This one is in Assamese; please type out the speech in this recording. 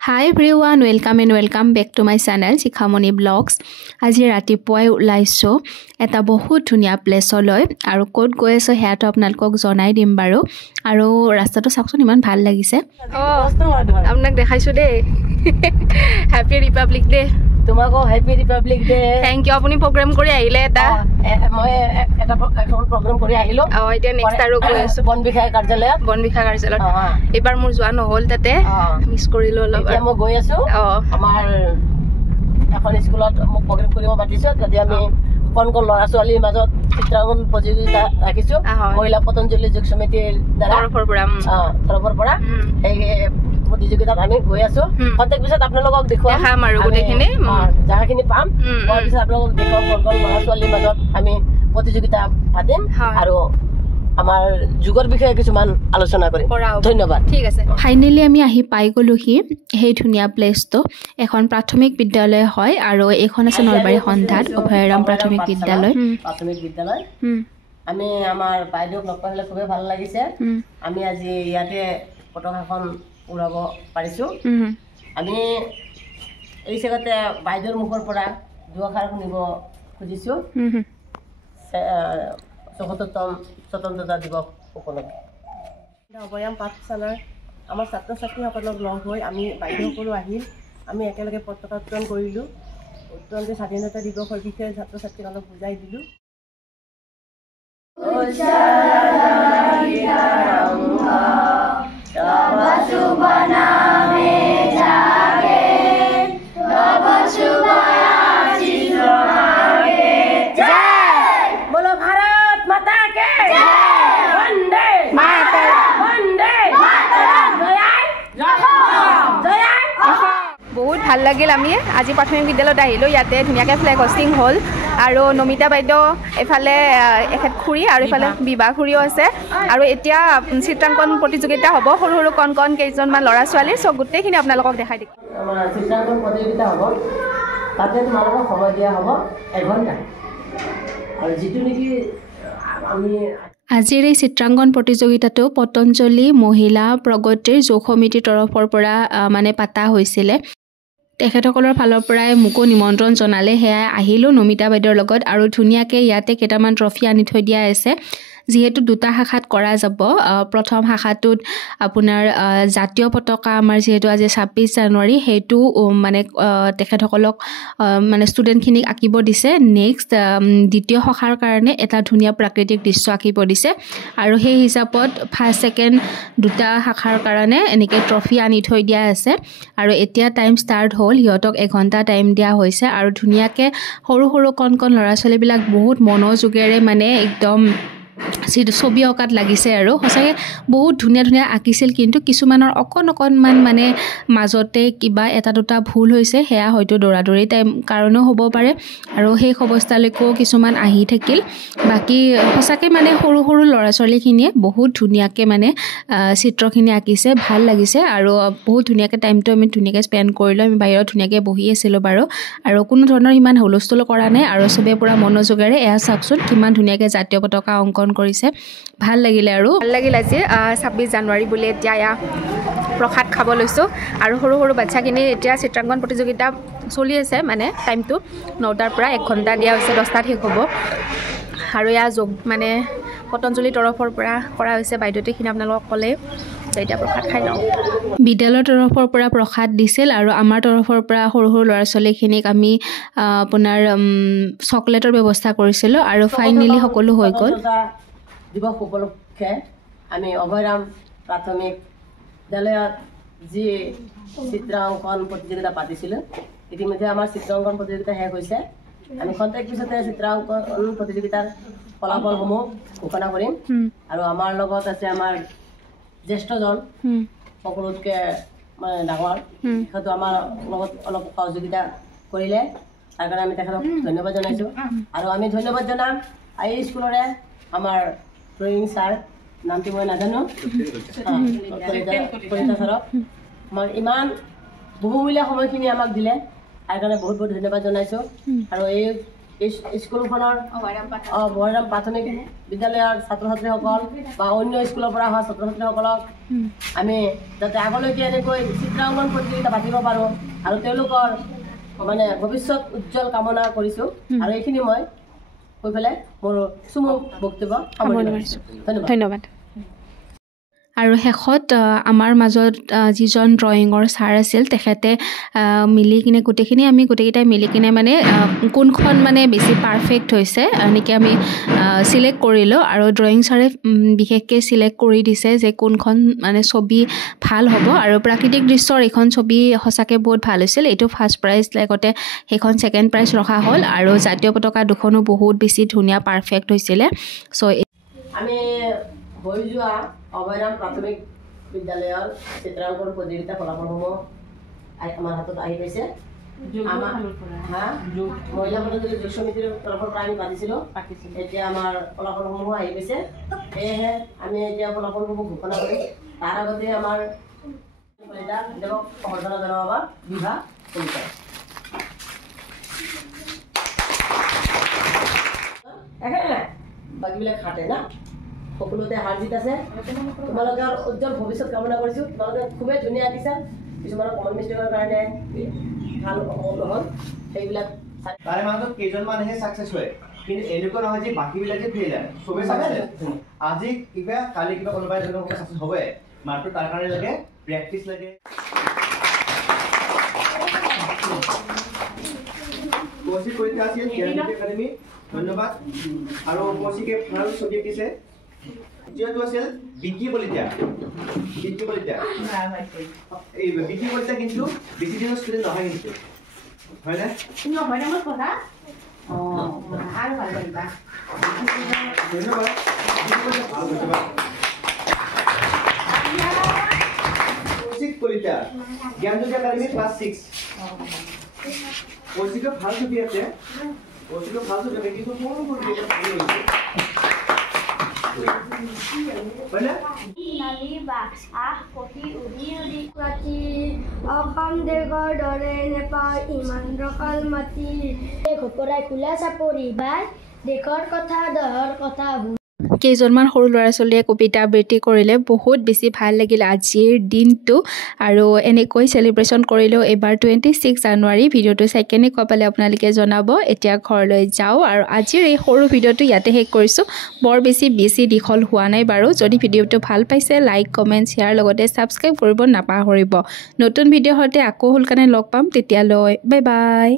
Hi everyone, welcome back to my channel Shikhamoni Vlogs. আজি ৰাতিপুৱাই ওলাইছো এটা বহুত ধুনীয়া প্লেছলৈ আৰু ক'ত গৈ আছো হেয়াটো আপোনালোকক জনাই দিম বাৰু আৰু ৰাস্তাটো চাওকচোন ইমান ভাল লাগিছে আপোনাক দেখাইছো দে হ্যাপি ৰিপাব্লিক ডে তোমাকো happy republic day thank you আপুনি প্ৰগ্ৰাম কৰি আহিলে এটা মই এটা প্ৰগ্ৰাম কৰি আহিলো এতিয়া নেক্সট আৰু গৈ আছো বনবিষয়া কাৰ্যালয়ত এবাৰ মোৰ যোৱা নহল তাতে মিছ কৰিলো অলপ এতিয়া মই গৈ আছো আমাৰ এখন স্কুলত মোক প্ৰগ্ৰাম কৰিব মাতিছো যদি আমি কোন ল'ৰা ছোৱালীৰ মাজত চিত্ৰাংকন প্ৰতিযোগিতা ৰাখিছো মহিলা পতঞ্জলি যোগ সমিতিৰ তৰফৰ পৰা এই প্ৰতিযোগিতাত আমি গৈ আছো প্ৰত্যেক পিছত আপোনালোকক দেখাম আৰু গোটেইখিনি যাখিনি পাম মই পিছত আপোনালোকক দেখাম কোন ল'ৰা ছোৱালীৰ মাজত আমি প্ৰতিযোগিতা পাতিম আৰু আমাৰ যুগৰ বিষয়ে কিছুমান আলোচনা কৰিম ধন্যবাদ ঠিক আছে ফাইনালি আমি আহি পাই গলোহি সেই ধুনীয়া প্লেছটো এখন প্ৰাথমিক বিদ্যালয় হয় আৰু এখন আছে নলবাৰী সন্ধাত অভয়াৰাম প্ৰাথমিক বিদ্যালয় আমি আমাৰ বাইদেউক লগ পালে খুবেই ভাল লাগিছে আমি আজি ইয়াতে পতাকাখন উৰাব পাৰিছো আমি এই জেগাতে বাইদেউৰ মুখৰ পৰা দুআষাৰ শুনিব খুজিছো ৭৪তম স্বতন্ত্ৰতা দিৱস উপলক্ষে অভয়াৰাম পাঠশালাৰ আমাৰ ছাত্ৰ ছাত্ৰীসকলক লগ হৈ আমি বাইদেউসকলো আহিল আমি একেলগে পতাকা উত্তোলন কৰিলোঁ উত্তোলনতে স্বাধীনতা দিৱসৰ বিষয়ে ছাত্ৰ ছাত্ৰীসকলক বুজাই দিলোঁ বহুত ভাল লাগিল আমি আজি প্ৰাথমিক বিদ্যালয়ত আহিলোঁ ইয়াতে ধুনীয়াকৈ ফ্লেগ হোষ্টিং হ'ল আৰু নমিতা বাইদেউ এফালে এখেত খুৰী আৰু এফালে বিবাহ খুৰীও আছে আৰু এতিয়া চিত্ৰাংকন প্ৰতিযোগিতা হ'ব সৰু সৰু কণ কেইজনমান ল'ৰা ছোৱালী চ' গোটেইখিনি আপোনালোকক দেখাই দিম চিত্ৰাংকন প্ৰতিযোগিতা হ'ব তাতে তোমালোকক সময় দিয়া হ'ব 1 ঘণ্টা আৰু যিটো নেকি আমি আজিৰ এই চিত্ৰাংকন প্ৰতিযোগিতাটো পতঞ্জলি মহিলা প্ৰগতিৰ যোগ সমিতিৰ তৰফৰ পৰা মানে পাতা হৈছিলে তেখেতসকলৰ ফালৰ পৰাই মোকো নিমন্ত্ৰণ জনালে সেয়া আহিলোঁ নমিতা বাইদেউৰ লগত আৰু ধুনীয়াকৈ ইয়াতে কেইটামান ট্ৰফি আনি থৈ দিয়া আছে যিহেতু দুটা শাখাত কৰা যাব প্ৰথম শাখাটোত আপোনাৰ জাতীয় পতাকা আমাৰ যিহেতু আজি ২৬ জানুৱাৰী সেইটো মানে তেখেতসকলক মানে ষ্টুডেণ্টখিনিক আঁকিব দিছে নেক্সট দ্বিতীয় শাখাৰ কাৰণে এটা ধুনীয়া প্ৰাকৃতিক দৃশ্য আঁকিব দিছে আৰু সেই হিচাপত ফাৰ্ষ্ট ছেকেণ্ড দুটা শাখাৰ কাৰণে এনেকৈ ট্ৰফি আনি থৈ দিয়া আছে আৰু এতিয়া টাইম ষ্টাৰ্ট হ'ল সিহঁতক 1 ঘণ্টা টাইম দিয়া হৈছে আৰু ধুনীয়াকৈ সৰু সৰু কণ ল'ৰা ছোৱালীবিলাক বহুত মনোযোগেৰে মানে একদম ছবি অঁকাত লাগিছে আৰু সঁচাকৈ বহুত ধুনীয়া আঁকিছিল কিন্তু কিছুমানৰ অকণমান মানে মাজতে কিবা এটা দুটা ভুল হৈছে সেয়া হয়তো দৌৰাদৌৰি টাইম কাৰণেও হ'ব পাৰে আৰু সেই অৱস্থালৈকেও কিছুমান আহি থাকিল বাকী সঁচাকৈ মানে সৰু ল'ৰা ছোৱালীখিনিয়ে বহুত ধুনীয়াকৈ মানে চিত্ৰখিনি আঁকিছে ভাল লাগিছে আৰু বহুত ধুনীয়াকৈ টাইমটো আমি ধুনীয়াকৈ স্পেণ্ড কৰিলোঁ আমি বাহিৰত ধুনীয়াকৈ বহি আছিলোঁ বাৰু আৰু কোনো ধৰণৰ ইমান হুলস্থুল কৰা নাই আৰু চবেই পূৰা মনোযোগেৰে এয়া চাওকচোন কিমান ধুনীয়াকৈ জাতীয় পতাকা অংকন কৰিছে ভাল লাগিলে আৰু ভাল লাগিল আজি ২৬ জানুৱাৰী বুলি এতিয়া প্ৰসাদ খাব লৈছোঁ আৰু সৰু বাচ্ছাখিনি এতিয়া চিত্ৰাংকন প্ৰতিযোগিতা চলি আছে মানে টাইমটো ৯টাৰ পৰা 1 ঘণ্টা দিয়া হৈছে 10টাত শেষ হ'ব আৰু এয়া যোগ মানে পতঞ্জলিৰ তৰফৰ পৰা কৰা হৈছে বাইদেউতেখিনি আপোনালোকক ক'লে এতিয়া প্ৰসাদ খাই লওঁ বিদ্যালয়ৰ তৰফৰ পৰা প্ৰসাদ দিছিল আৰু আমাৰ তৰফৰ পৰা সৰু ল'ৰা ছোৱালীখিনিক আমি আপোনাৰ চকলেটৰ ব্যৱস্থা কৰিছিলোঁ আৰু ফাইনেলি সকলো হৈ গ'ল দিৱস উপলক্ষে আমি অভয়াৰাম প্ৰাথমিক বিদ্যালয়ত যি চিত্ৰাংকন প্ৰতিযোগিতা পাতিছিলোঁ ইতিমধ্যে আমাৰ চিত্ৰাংকন প্ৰতিযোগিতা শেষ হৈছে আমি খন্তেক পিছতে চিত্ৰাংকন প্ৰতিযোগিতাৰ ফলাফলসমূহ ঘোষণা কৰিম আৰু আমাৰ লগত আছে আমাৰ জ্যেষ্ঠজন সকলোতকৈ মানে ডাঙৰ তেখেতো আমাৰ লগত অলপ সহযোগিতা কৰিলে তাৰ কাৰণে আমি তেখেতক ধন্যবাদ জনাইছোঁ আৰু আমি ধন্যবাদ জনাম এই স্কুলৰে আমাৰ ড্ৰয়িং ছাৰ নামটো মই নাজানো কলিতা ছাৰক আমাক ইমান বহুমূলীয়া সময়খিনি আমাক দিলে তাৰ কাৰণে বহুত ধন্যবাদ জনাইছোঁ আৰু এই স্কুলখনৰ বৰৰাম প্ৰাথমিক বিদ্যালয়ৰ ছাত্ৰ ছাত্ৰীসকল বা অন্য স্কুলৰ পৰা অহা ছাত্ৰ ছাত্ৰীসকলক আমি যাতে আগলৈকে এনেকৈ চিত্ৰাংকন প্ৰতিযোগিতা পাতিব পাৰোঁ আৰু তেওঁলোকৰ মানে ভৱিষ্যত উজ্জ্বল কামনা কৰিছোঁ আৰু এইখিনি মই কৈ পেলাই মোৰ চমু বক্তব্য সামৰণি মাৰিছোঁ। ধন্যবাদ। আৰু শেষত আমাৰ মাজত যিজন ড্ৰয়িঙৰ ছাৰ আছিল তেখেতে মিলি কিনে গোটেইকেইটাই মিলি কিনে মানে কোনখন মানে বেছি পাৰফেক্ট হৈছে এনেকৈ আমি চিলেক্ট কৰিলোঁ আৰু ড্ৰয়িং ছাৰে বিশেষকৈ চিলেক্ট কৰি দিছে যে কোনখন মানে ছবি ভাল হ'ব আৰু প্ৰাকৃতিক দৃশ্যৰ এইখন ছবি সঁচাকৈ বহুত ভাল হৈছিল। এইটো ফাৰ্ষ্ট প্ৰাইজ লগতে সেইখন ছেকেণ্ড প্ৰাইজ ৰখা হ'ল আৰু জাতীয় পতাকা দুখনো বহুত বেছি ধুনীয়া পাৰফেক্ট হৈছিলে। চ' আমি হৈ যোৱা অভয়ৰাম প্ৰাথমিক বিদ্যালয়ৰ চিত্ৰাংকন প্ৰতিযোগিতা ফলাফলসমূহ আমাৰ হাতত আহি পাইছে। মহিলা প্ৰতিযোগিতা যোগ সমিতিৰ তৰফৰ পৰা আমি পাতিছিলোঁ। এতিয়া আমাৰ ফলাফলসমূহ আহি পাইছে, সেয়েহে আমি এতিয়া ফলাফলসমূহ ঘোষণা কৰিম। তাৰ আগতে আমাৰ সম্বৰ্ধনা জনাব বিভা কলিতা। বাকীবিলাক খাটে না, সকলোতে হাৰ জিত আছে। তোমালোকৰ উজ্জ্বল ভৱিষ্যত কামনা কৰিছোঁ। তোমালোকে খুবেই ধুনীয়া আঁকিছা, কিছুমানৰ কমন মিষ্টেকৰ কাৰণে ভাল নহ'ল, সেইবিলাক তাৰে মাজত কেইজনমানহে ছাকচেছ হয়, কিন্তু এনেকুৱা নহয় যে বাকীবিলাকে ফেইল হয়, চবেই ছাকচেছ। আজি কিবা কালি কিবা কোনোবাই ছাকচেছ হ'বই, মাত্ৰ তাৰ কাৰণে লাগে প্ৰেক্টিচ লাগে। কৌশিক কলিতা আছিল জ্ঞানজ্যোতি একাডেমী, ধন্যবাদ। আৰু কৌশিকে ভাল ছবি আঁকিছে। দ্বিতীয়টো আছিল বিকি কলিতা। এই বিকি কলিতা কিন্তু বেছি দিনৰ ষ্টুডেণ্ট নহয় কিন্তু, হয়নে? ধন্যবাদ। Kaushik Kalita Gyanjyoti academy class 6। কৌশিকৰ ভাল ছবি আছে, কিন্তু অসম দেশৰ দৰে নেপাল ইমান ৰকাল মাটি ঘপৰাই খোলা চাপৰি বাই দেশৰ কথা দহৰ কথা। কেইজনমান সৰু ল'ৰা ছোৱালীয়ে কবিতা আবৃত্তি কৰিলে, বহুত বেছি ভাল লাগিল আজিৰ দিনটো। আৰু এনেকৈ চেলিব্ৰেশ্যন কৰিলেও এইবাৰ 26 জানুৱাৰী। ভিডিঅ'টো চাই কেনেকুৱা পালে আপোনালোকে জনাব। এতিয়া ঘৰলৈ যাওঁ আৰু আজিৰ এই সৰু ভিডিঅ'টো ইয়াতে শেষ কৰিছোঁ। বৰ বেছি দীঘল হোৱা নাই বাৰু। যদি ভিডিঅ'টো ভাল পাইছে লাইক কমেণ্ট শ্বেয়াৰ লগতে ছাবস্ক্ৰাইব কৰিব নাপাহৰিব। নতুন ভিডিঅ'ৰ সৈতে আকৌ সোনকালে লগ পাম, তেতিয়ালৈ বাই বাই।